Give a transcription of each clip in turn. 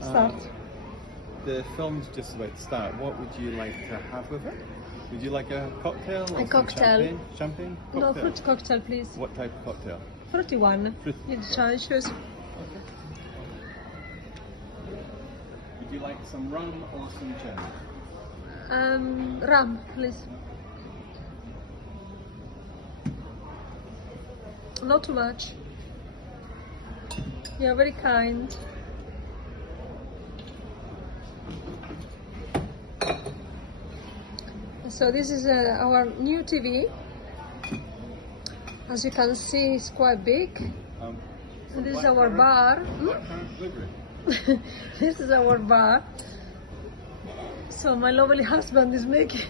Start. The film's just about to start. What would you like to have with it? Would you like a cocktail? Or A cocktail. Champagne? Champagne? No, Cocktail? fruit cocktail, please. What type of cocktail? Fruity one. Fruity. You choose. Okay. Would you like some rum or some gin? Rum, please. Not too much. You're very kind. So this is our new TV. As you can see, it's quite big. And this is our bar. This is our bar. So my lovely husband is making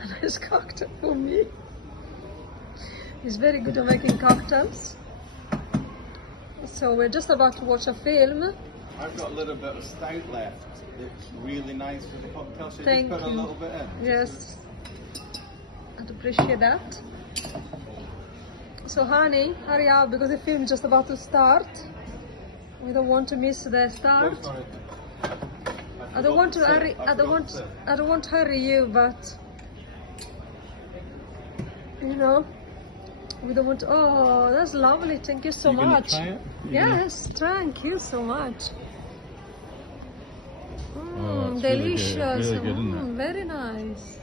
a nice cocktail for me. He's very good at making cocktails. So we're just about to watch a film. I've got a little bit of stout left. It's really nice for the cocktail. So Thank just put you. a little bit in. Yes, I'd appreciate that. So honey, hurry up because the film is just about to start. We don't want to miss the start. Oh, sorry. I don't want to hurry. I don't want to hurry you, but you know, we don't want to. Oh, that's lovely. Thank you so You gonna much. try it? Yes, thank you so much. Oh, it's delicious. really good, isn't it? Very nice.